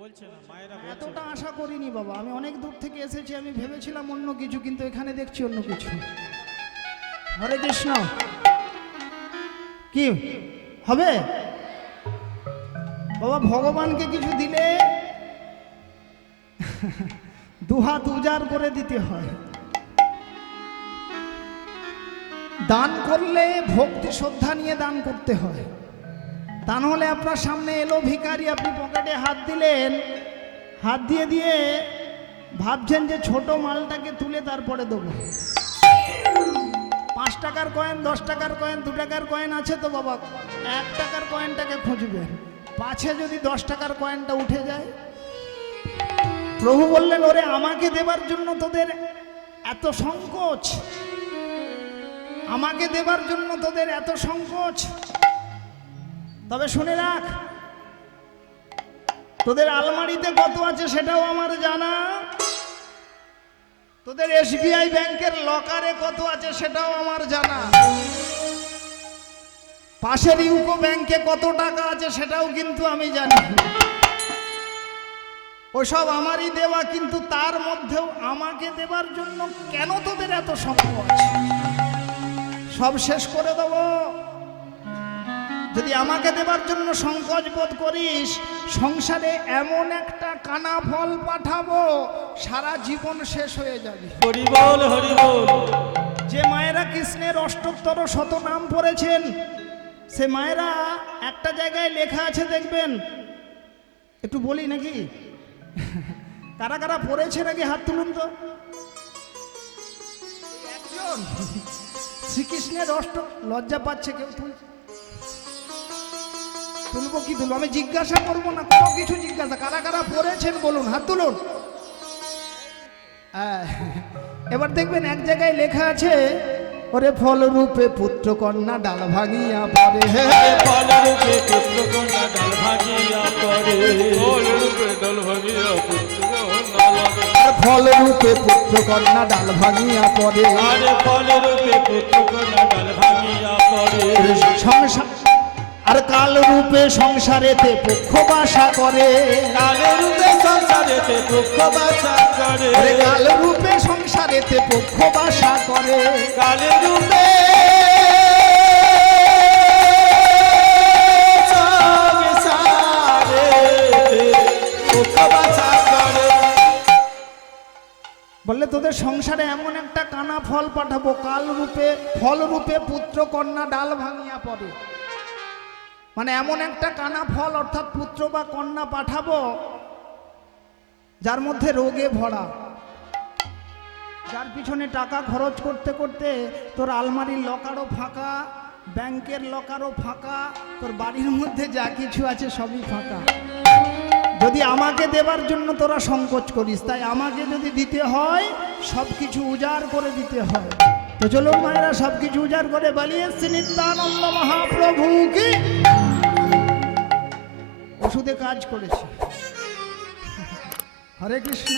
বলছে না মায়েরা বলছে এতটা আশা করিনি বাবা, আমি অনেক দূর থেকে এসেছি, আমি ভেবেছিলাম অন্য কিছু, কিন্তু এখানে দেখছি অন্য কিছু। হরে কৃষ্ণ। কি হবে বাবা? ভগবানকে কিছু দিলে দুহাত উজাড় করে দিতে হয়। দান করলে ভক্তি শ্রদ্ধা নিয়ে দান করতে হয়। তা নাহলে আপনার সামনে এলো ভিখারি, আপনি পকেটে হাত দিলেন, হাত দিয়ে দিয়ে ভাবছেন যে ছোট মালটাকে তুলে তারপরে দেবো। 5 টাকার কয়েন, 10 টাকার কয়েন, 2 টাকার কয়েন আছে তো বাবা, 1 টাকার কয়েনটাকে খুঁজবেন, পাছে যদি 10 টাকার কয়েনটা উঠে যায়। প্রভু বললেন, ওরে আমাকে দেবার জন্য তোদের এত সংকোচ, আমাকে দেবার জন্য তোদের এত সংকোচ। তবে শুনে রাখ, তোদের আলমারিতে কত আছে সেটাও আমার জানা, তোদের SBI ব্যাংকের লকারে কত আছে সেটাও আমার জানা, পাশের ইউকো ব্যাংকে কত টাকা আছে সেটাও কিন্তু আমি জানি। ওসব আমারই দেওয়া, কিন্তু তার মধ্যেও আমাকে দেবার জন্য কেন তোদের এত সংকোচ? সব শেষ করে দেব। যদি আমাকে দেবার জন্য সংকোচ বোধ করিস, সংসারে এমন একটা কানা ফল পাঠাবো, সারা জীবন শেষ হয়ে যাবে। হরি বল হরি বল। যে মায়েরা কৃষ্ণের অষ্টোত্তর শত নাম পড়েছেন, সে মায়েরা একটা জায়গায় লেখা আছে দেখবেন, একটু বলি নাকি? কারা কারা পড়েছে নাকি হাত তুলুন তো। একজন শ্রীকৃষ্ণের লজ্জা পাচ্ছে কেউ, তুলবো কি তুলবো? আমি জিজ্ঞাসা করবো না, কোনো কিছু জিজ্ঞাসা। কারা কারা পড়েছেন বলুন, হাত তুলুন। এবার দেখবেন এক জায়গায় লেখা আছে, ওরে ফল রূপে পুত্র কন্যা ডাল ভাঙিয়া পড়ে, ফল রূপে পুত্র কন্যা ডাল ভাঙিয়া পড়ে, ফল রূপে ডাল ভাঙিয়া পুত্র কন্যা লাগে। আর ফল রূপে পুত্র কন্যা ডাল ভাঙিয়া পড়ে, আরে ফল রূপে পুত্র কন্যা ডাল ভাঙিয়া পড়ে। সংসার আর কাল রূপে সংসারেতে পক্ষ বাসা করে, কাল রূপে সংসারেতে পক্ষ বাসা করে, কাল রূপে সংসারেতে পক্ষ বাসা করে, কাল রূপে পক্ষ বাসা করে। বললে তোদের সংসারে এমন একটা কানা ফল পাঠাবো, কাল রূপে ফল রূপে পুত্র কন্যা ডাল ভাঙিয়া পড়ে। মানে এমন একটা কানা ফল, অর্থাৎ পুত্র বা কন্যা পাঠাবো যার মধ্যে রোগে ভরা, যার পিছনে টাকা খরচ করতে করতে তোর আলমারির লকারও ফাঁকা, ব্যাংকের লকারও ফাঁকা, তোর বাড়ির মধ্যে যা কিছু আছে সবই ফাঁকা। যদি আমাকে দেবার জন্য তোরা সংকোচ করিস, তাই আমাকে যদি দিতে হয় সব কিছু উজাড় করে দিতে হয়। তো চলুন মায়েরা, সব কিছু উজাড় করে বলিয়ে শ্রী নিত্যানন্দ মহাপ্রভু কি। ওষুধে কাজ করেছে। হরে কৃষ্ণ।